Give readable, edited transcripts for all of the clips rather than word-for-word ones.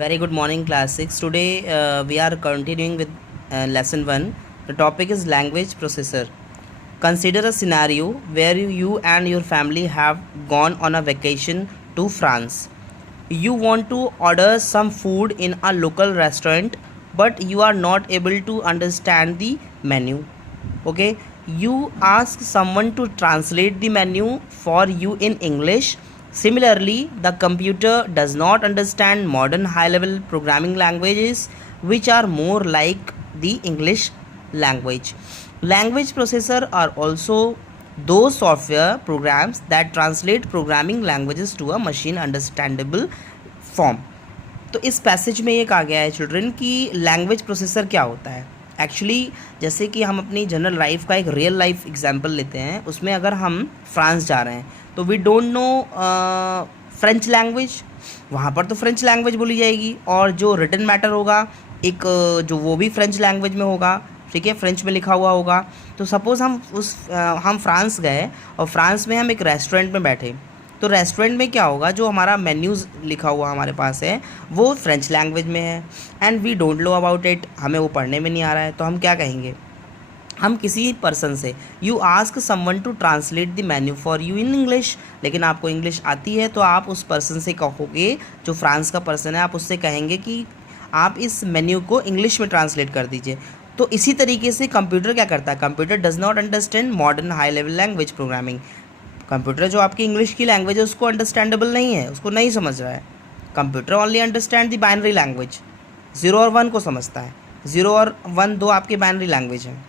Very good morning, class 6. Today we are continuing with lesson 1. The topic is language processor. Consider a scenario where you and your family have gone on a vacation to France. You want to order some food in a local restaurant, but you are not able to understand the menu. Okay, you ask someone to translate the menu for you in English. Similarly, the computer does not understand modern high level programming languages, which are more like the English language. Language processor are also those software programs that translate programming languages to a machine understandable form. तो इस पैसेज में ये कहा गया है चिल्ड्रन कि language processor क्या होता है. एक्चुअली जैसे कि हम अपनी जनरल लाइफ का एक रियल लाइफ एग्जांपल लेते हैं, उसमें अगर हम फ्रांस जा रहे हैं तो we don't know French language, वहाँ पर तो फ्रेंच लैंग्वेज बोली जाएगी और जो रिटन मैटर होगा एक जो वो भी फ्रेंच लैंग्वेज में होगा. ठीक है, फ्रेंच में लिखा हुआ होगा. तो सपोज़ हम फ्रांस गए और फ्रांस में हम एक रेस्टोरेंट में बैठे, तो रेस्टोरेंट में क्या होगा, जो हमारा मेन्यूज़ लिखा हुआ हमारे पास है वो फ्रेंच लैंग्वेज में है and we don't know about it, हमें वो पढ़ने में नहीं आ रहा है. तो हम क्या कहेंगे, हम किसी पर्सन से you ask someone to translate the menu for you in English, लेकिन आपको इंग्लिश आती है तो आप उस पर्सन से कहोगे, जो फ्रांस का पर्सन है, आप उससे कहेंगे कि आप इस मेन्यू को इंग्लिश में ट्रांसलेट कर दीजिए. तो इसी तरीके से कंप्यूटर क्या करता है, computer does not understand modern high level language programming. Computer जो आपकी इंग्लिश की लैंग्वेज है उसको अंडरस्टैंडेबल नहीं है, उसको नहीं समझ रहा है. Computer only understand the binary language, 0 और 1 को समझता है. 0 और 1 दो आपकी बाइनरी लैंग्वेज हैं,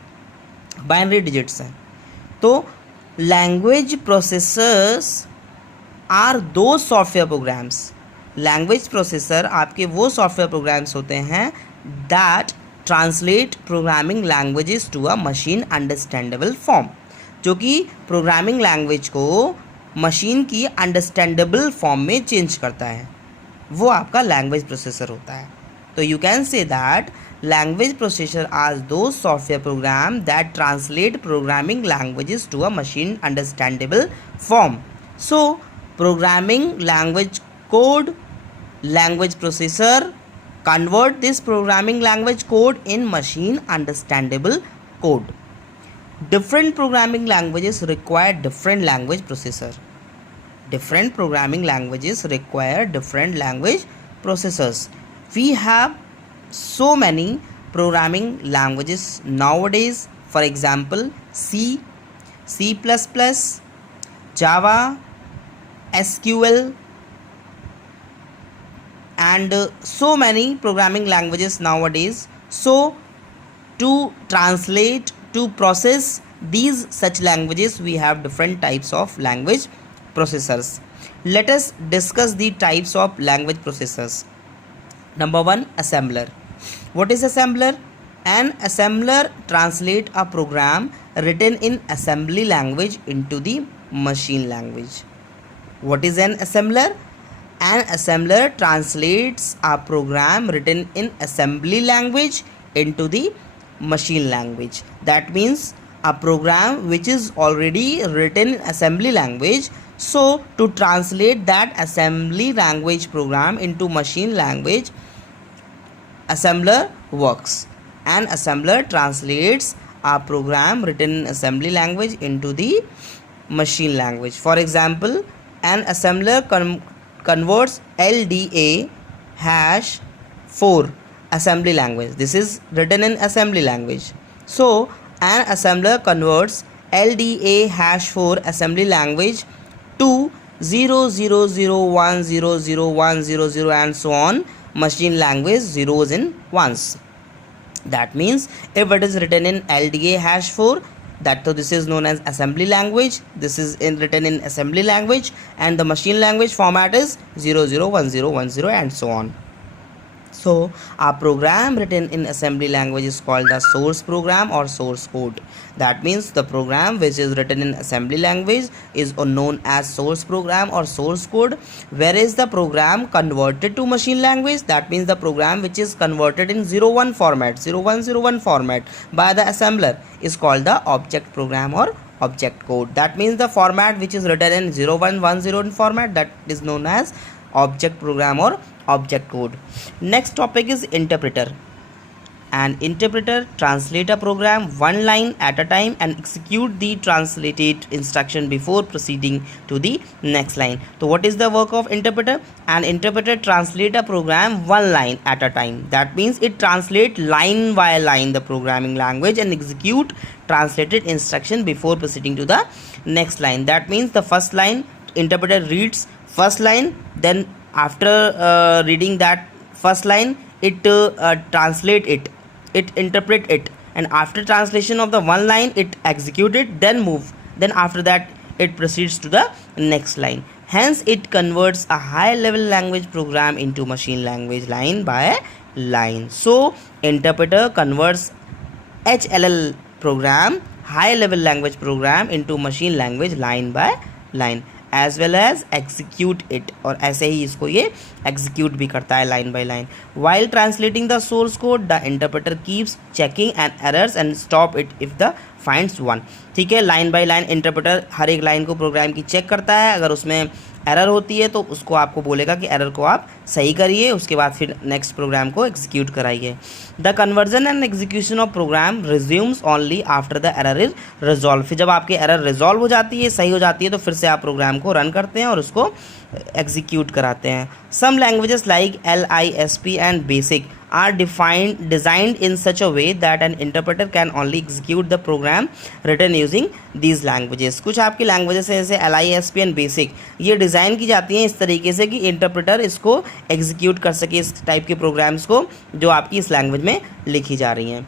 बाइनरी डिजिट्स हैं. तो language processors are the software programs. Language processor आपके वो सॉफ्टवेयर प्रोग्राम्स होते हैं that translate programming languages to a machine understandable form, जो कि प्रोग्रामिंग लैंग्वेज को मशीन की अंडरस्टैंडेबल फॉर्म में चेंज करता है, वो आपका लैंग्वेज प्रोसेसर होता है. तो you can say that language processor are the software program that translate programming languages to a machine understandable form. So programming language code, language processor convert this programming language code in machine understandable code. Different programming languages require different language processor. Different programming languages require different language processors. We have so many programming languages nowadays. For example, C, C++, Java, SQL, and so many programming languages nowadays. So to translate, to process these such languages, we have different types of language processors. Let us discuss the types of language processors. Number 1, assembler. What is assembler? An assembler translate a program written in assembly language into the machine language. What is an assembler? An assembler translates a program written in assembly language into the machine language. That means a program which is already written in assembly language. So to translate that assembly language program into machine language, assembler works. An assembler translates a program written in assembly language into the machine language. For example, an assembler converts LDA #4 assembly language. This is written in assembly language. So an assembler converts LDA #4 assembly language to 000100100 and so on machine language, zeros and ones. That means if it is written in LDA #4, that so this is known as assembly language, this is written in assembly language, and the machine language format is 001010 and so on. So a program written in assembly language is called the source program or source code. That means the program which is written in assembly language is known as source program or source code, whereas the program converted to machine language, that means the program which is converted in 01 format, 0101 format by the assembler, is called the object program or object code. That means the format which is written in 0110 format, that is known as object program or object code. Next topic is interpreter. An interpreter translate a program one line at a time and execute the translated instruction before proceeding to the next line. So what is the work of interpreter? An interpreter translate a program one line at a time. That means it translate line by line the programming language and execute translated instruction before proceeding to the next line. That means the first line, interpreter reads first line, then after reading that first line, it translate it, it interpret it, and after translation of the one line it execute it, then move, then after that it proceeds to the next line. Hence it converts a high level language program into machine language line by line. So interpreter converts HLL program, high level language program, into machine language line by line, as well as execute it, और ऐसे ही इसको ये execute भी करता है line by line. While translating the source code the interpreter keeps checking and errors and stop it if the finds one. ठीक है, लाइन बाय लाइन इंटरप्रेटर हर एक लाइन को प्रोग्राम की चेक करता है, अगर उसमें एरर होती है तो उसको आपको बोलेगा कि एरर को आप सही करिए, उसके बाद फिर नेक्स्ट प्रोग्राम को एग्जीक्यूट कराइए. The conversion and execution of program resumes only after the error is resolve. फिर जब आपकी एरर रिजॉल्व हो जाती है, सही हो जाती है, तो फिर से आप प्रोग्राम को रन करते हैं और उसको एग्जीक्यूट कराते हैं. Some languages like LISP and BASIC are designed in such a way that an interpreter can only execute the program written using these languages. कुछ आपकी लैंग्वेजेस हैं जैसे LISP एंड बेसिक, ये डिज़ाइन की जाती हैं इस तरीके से कि इंटरप्रेटर इसको एग्जीक्यूट कर सके, इस टाइप के प्रोग्राम्स को जो आपकी इस लैंग्वेज में लिखी जा रही हैं.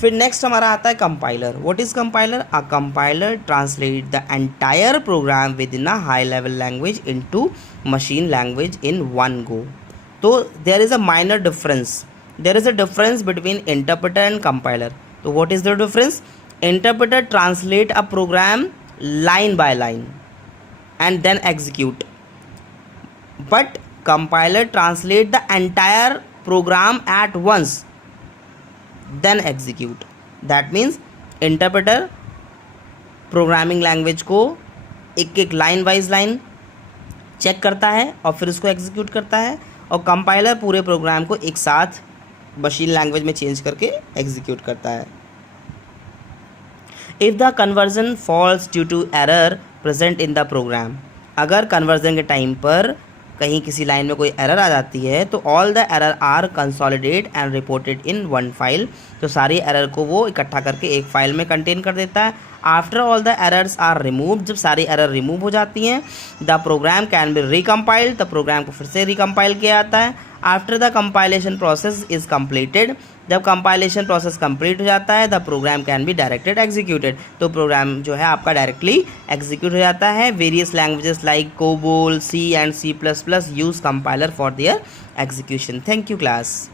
फिर नेक्स्ट हमारा आता है compiler. What is compiler? A compiler translate the entire program with in a high level language into machine language in one go. तो there is a minor difference. There is a difference between interpreter and compiler. So what is the difference? Interpreter translate a program line by line and then execute, but compiler translate the entire program at once then execute. That means interpreter programming language को एक एक line wise line check करता है और फिर उसको एग्जीक्यूट करता है, और कंपाइलर पूरे प्रोग्राम को एक साथ मशीन लैंग्वेज में चेंज करके एग्जीक्यूट करता है. If the conversion falls due to error present in the program, अगर कन्वर्जन के टाइम पर कहीं किसी लाइन में कोई एरर आ जाती है तो all the error are consolidate and reported in one file. तो सारी एरर को वो इकट्ठा करके एक फाइल में कंटेन कर देता है. After all the errors are remove, जब सारी एरर रिमूव हो जाती हैं, the program can be recompiled, तो प्रोग्राम को फिर से रिकम्पाइल किया जाता है. After the compilation process is completed, जब कंपाइलेशन प्रोसेस कंप्लीट हो जाता है, the program can be directed executed, तो प्रोग्राम जो है आपका डायरेक्टली एग्जीक्यूट हो जाता है. Various languages like COBOL, C and C++ use compiler for their execution. Thank you class.